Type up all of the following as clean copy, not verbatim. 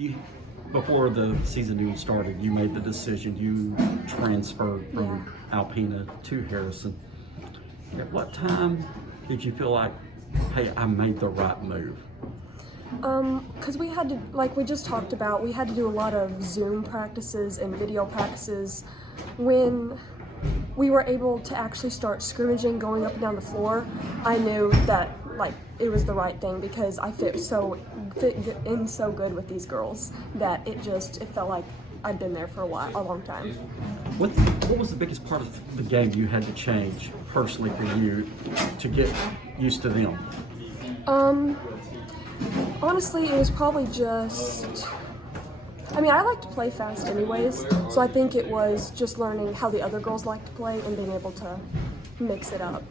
you before the season even started, you made the decision. You transferred from Alpena to Harrison. At what time did you feel like, hey, I made the right move? Because we had to, like we just talked about, we had to do a lot of Zoom practices and video practices. When we were able to actually start scrimmaging, going up and down the floor, I knew that like it was the right thing because I fit in so good with these girls that it felt like I'd been there for a long time. What was the biggest part of the game you had to change personally for you to get used to them? Honestly, it was probably just, I mean, I like to play fast anyways, so I think it was just learning how the other girls like to play and being able to mix it up.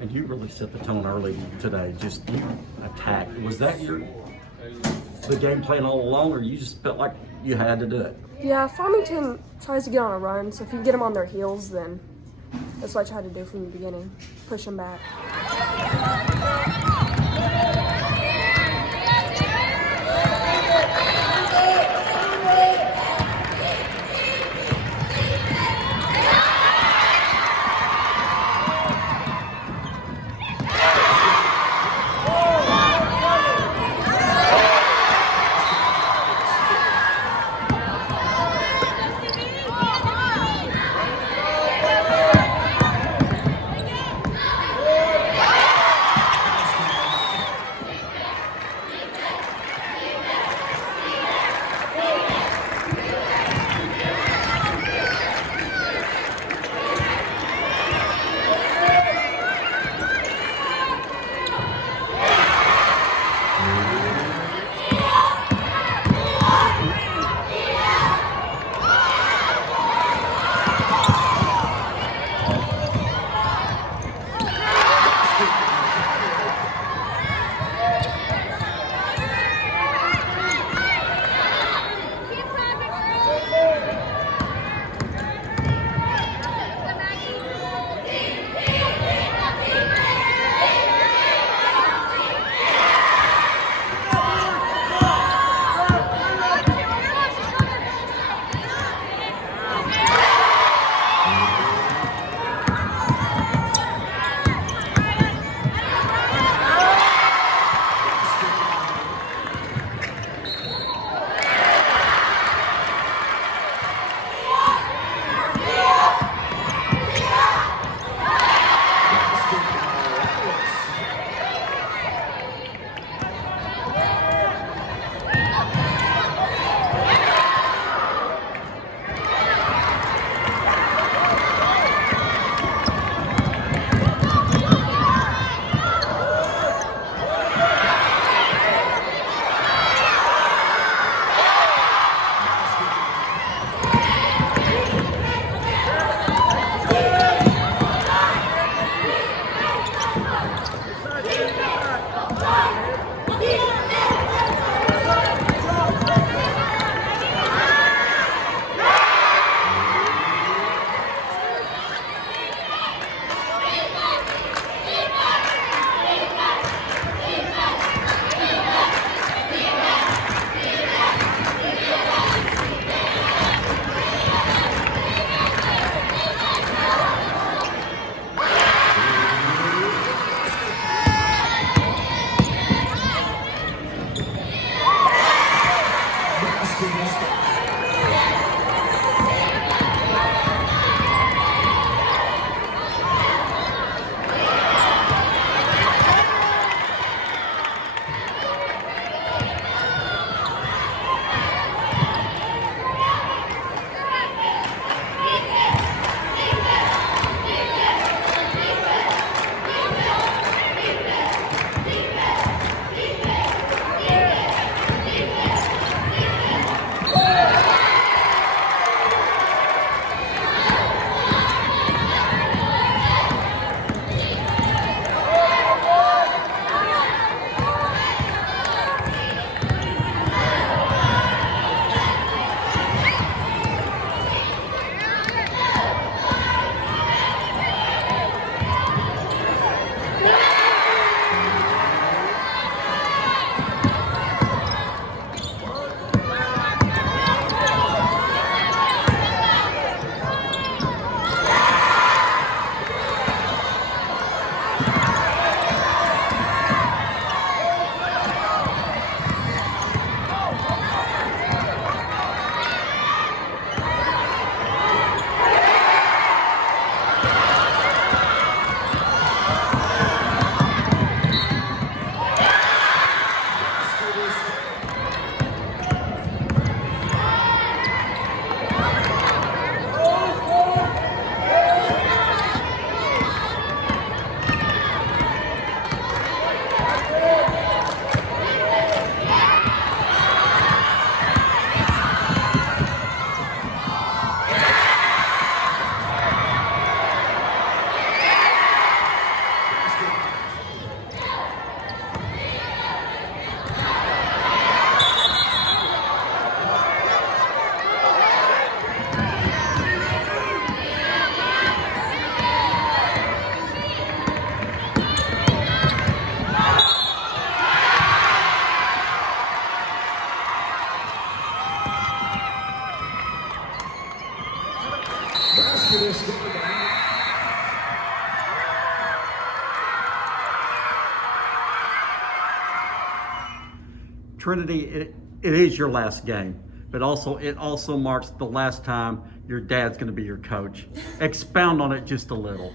And you really set the tone early today, just you attacked. Was that the game plan all along, or you just felt like you had to do it? Yeah, Farmington tries to get on a run, so if you get them on their heels, then that's what I tried to do from the beginning, push them back. for this game. Trinity, it is your last game, but it also marks the last time your dad's going to be your coach. Expound on it just a little.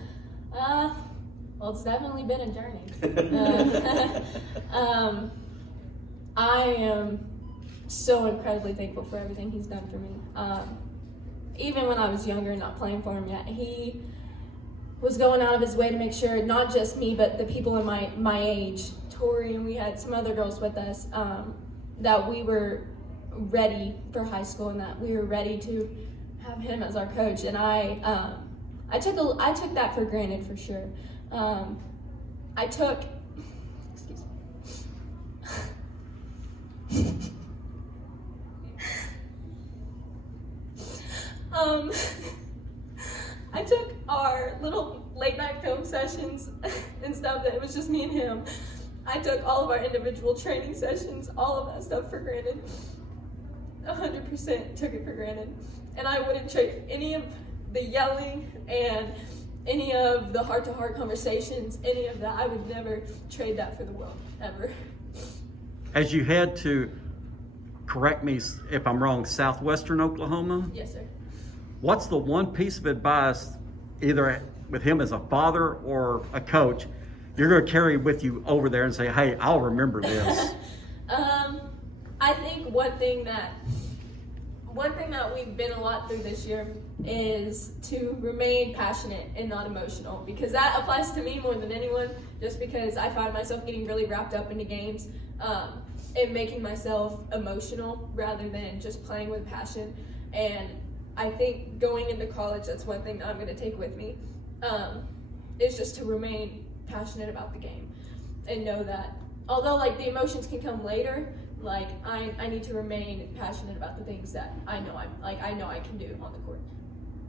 Well, it's definitely been a journey. I am so incredibly thankful for everything he's done for me. Even when I was younger and not playing for him yet, he was going out of his way to make sure not just me, but the people in my age, Tori, and we had some other girls with us, that we were ready for high school and that we were ready to have him as our coach. And I took that for granted for sure. Excuse me. I took our little late night film sessions and stuff that it was just me and him. I took all of our individual training sessions, all of that stuff for granted. 100% took it for granted. And I wouldn't trade any of the yelling and any of the heart-to-heart conversations, any of that. I would never trade that for the world, ever. As you head to, correct me if I'm wrong, southwestern Oklahoma? Yes, sir. What's the one piece of advice, either with him as a father or a coach, you're going to carry with you over there and say, hey, I'll remember this? I think one thing that we've been a lot through this year is to remain passionate and not emotional, because that applies to me more than anyone, just because I find myself getting really wrapped up into games and making myself emotional rather than just playing with passion. And I think going into college, that's one thing that I'm going to take with me, is just to remain passionate about the game and know that although like the emotions can come later, like I need to remain passionate about the things that I know I can do on the court.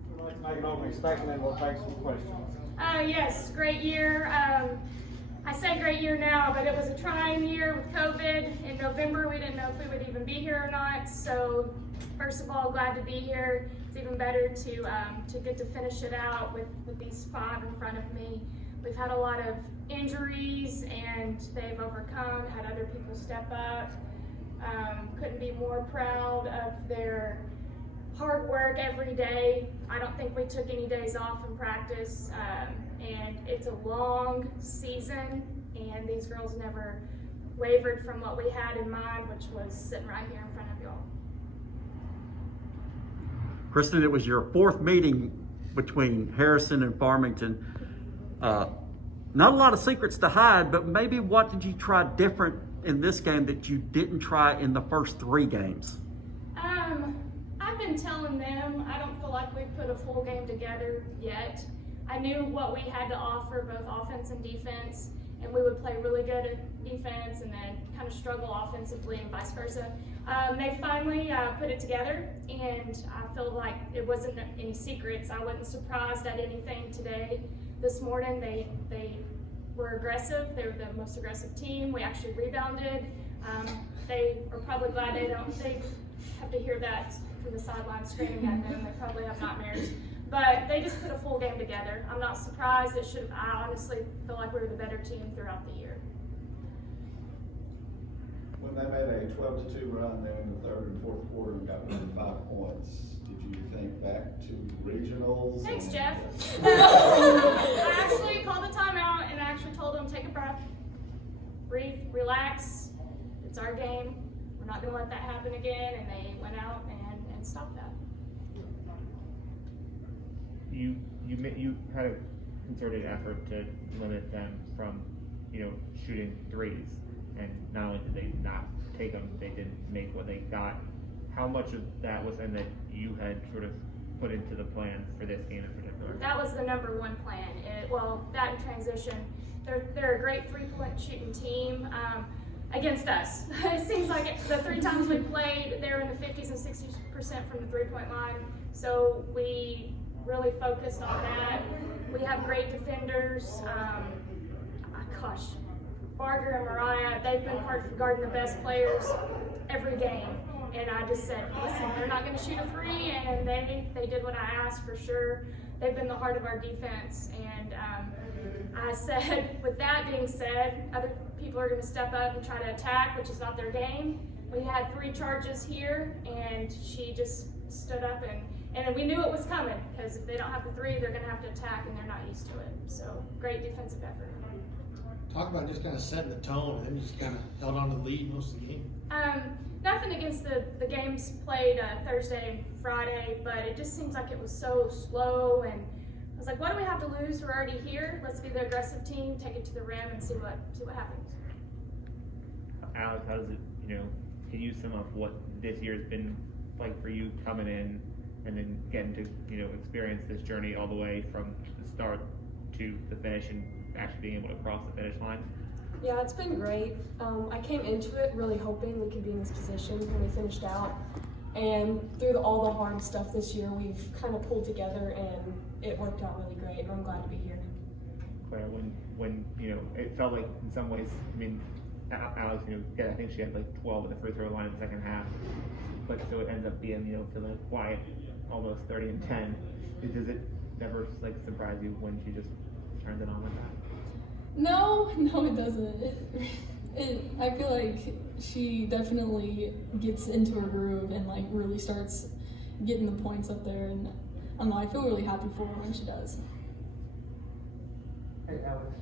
We'd like to make an opening statement and we'll take some questions. Yes, great year. I say great year now, but it was a trying year with COVID. In November, we didn't know if we would even be here or not. So first of all, glad to be here. It's even better to get to finish it out with these 5 in front of me. We've had a lot of injuries and they've overcome, had other people step up. Couldn't be more proud of their hard work every day. I don't think we took any days off in practice, and it's a long season, and these girls never wavered from what we had in mind, which was sitting right here in front of y'all. Kristen, it was your 4th meeting between Harrison and Farmington. Not a lot of secrets to hide, but maybe what did you try different in this game that you didn't try in the first 3 games? I've been telling them I don't feel like we've put a full game together yet. I knew what we had to offer, both offense and defense, and we would play really good at defense and then kind of struggle offensively and vice versa. They finally put it together, and I feel like it wasn't any secrets. I wasn't surprised at anything today. This morning they were aggressive. They were the most aggressive team. We actually rebounded. They are probably glad they have to hear that from the sideline screaming at them. They probably have nightmares. But they just put a full game together. I'm not surprised. I honestly feel like we were the better team throughout the year. When they made a 12-2 run there in the 3rd and 4th quarter and got within 5 points, did you think back to regionals? Thanks, Jeff. I actually called a timeout and I actually told them, take a breath, breathe, relax. It's our game. We're not going to let that happen again. And they went out and stopped that. You had a concerted effort to limit them from, shooting threes, and not only did they not take them, they didn't make what they got. How much of that was in that you had sort of put into the plan for this game in particular? That was the number one plan. That in transition. They're a great 3-point shooting team against us. It seems like the 3 times we played, they're in the 50s and 60% from the 3-point line. So we really focused on that. We have great defenders. Barger and Mariah, they've been guarding the best players every game. And I just said, listen, they're not going to shoot a three, and they did what I asked for sure. They've been the heart of our defense, and I said, with that being said, other people are going to step up and try to attack, which is not their game. We had 3 charges here, and she just stood up, and we knew it was coming, because if they don't have the 3, they're going to have to attack, and they're not used to it. So, great defensive effort. Talk about just kind of setting the tone, and then just kind of held on to the lead most of the game. Nothing against the games played Thursday and Friday, but it just seems like it was so slow, and I was like, what do we have to lose? We're already here. Let's be the aggressive team, take it to the rim, and see what happens. Alex, how does it, can you sum up what this year has been like for you coming in and then getting to, experience this journey all the way from the start to the finish and actually being able to cross the finish line? Yeah, it's been great. I came into it really hoping we could be in this position when we finished out. And through all the hard stuff this year, we've kind of pulled together, and it worked out really great, and I'm glad to be here. Claire, when it felt like in some ways, Alex, I think she had like 12 at the free throw line in the second half, but so it ends up being, to the quiet, almost 30 and 10. Does it never like surprise you when she just turns it on like that? No, it doesn't. I feel like she definitely gets into her groove and like really starts getting the points up there, and I feel really happy for her when she does. Hey Alex,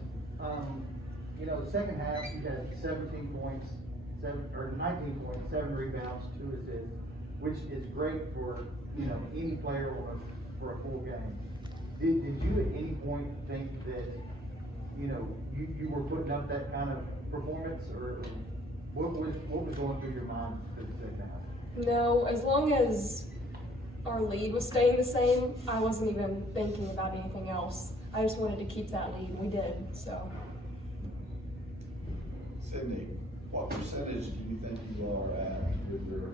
the second half you had 17 points, 19 points, 7 rebounds, 2 assists, which is great for any player for a full game. Did you at any point think that you were putting up that kind of performance, or what was going through your mind for the second half? No, as long as our lead was staying the same, I wasn't even thinking about anything else. I just wanted to keep that lead, and we did, so. Sydney, what percentage do you think you are at with your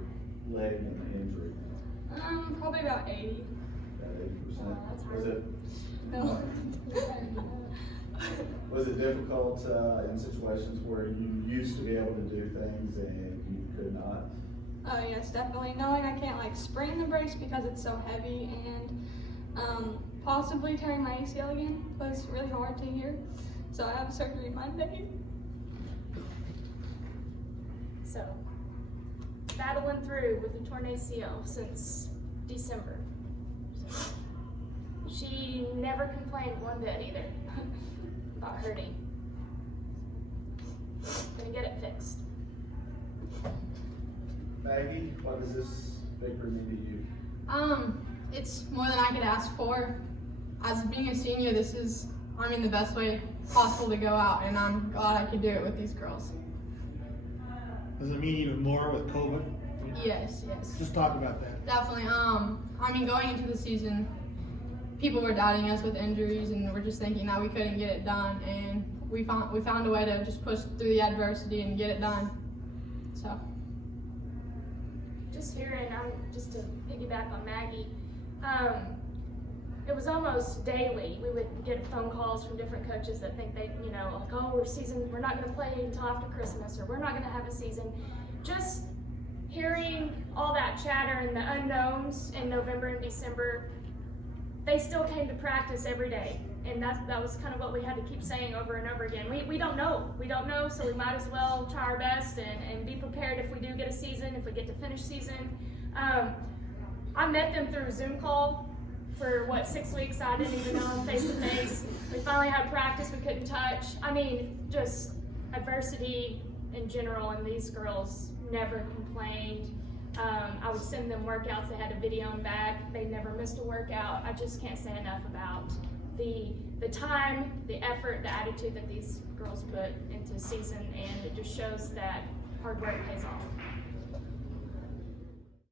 leg and the injury? Probably about 80. About 80%. That's hard. Was it? No. Was it difficult in situations where you used to be able to do things and you could not? Oh yes, definitely. Knowing I can't like sprain the brace because it's so heavy, and possibly tearing my ACL again was really hard to hear. So I have surgery Monday. So, battling through with the torn ACL since December. So, she never complained one bit either about hurting. Gonna get it fixed. Maggie, what does this victory mean to you? It's more than I could ask for. As being a senior, this is, the best way possible to go out, and I'm glad I could do it with these girls. Does it mean even more with COVID? Yes. Just talk about that. Definitely. Going into the season, people were doubting us with injuries, and we're just thinking that we couldn't get it done, and we found a way to just push through the adversity and get it done. So. Just hearing, just to piggyback on Maggie, it was almost daily. We would get phone calls from different coaches that think they, like, oh, we're not going to play until after Christmas, or we're not going to have a season. Just hearing all that chatter and the unknowns in November and December, they still came to practice every day. And that was kind of what we had to keep saying over and over again. We don't know. We don't know, so we might as well try our best and be prepared if we do get a season, if we get to finish season. I met them through a Zoom call for, 6 weeks? I didn't even know them face to face. We finally had practice we couldn't touch. Just adversity in general, and these girls never complained. I would send them workouts. They had a video them back. They never missed a workout. I just can't say enough about the time, the effort, the attitude that these girls put into season, and it just shows that hard work pays off.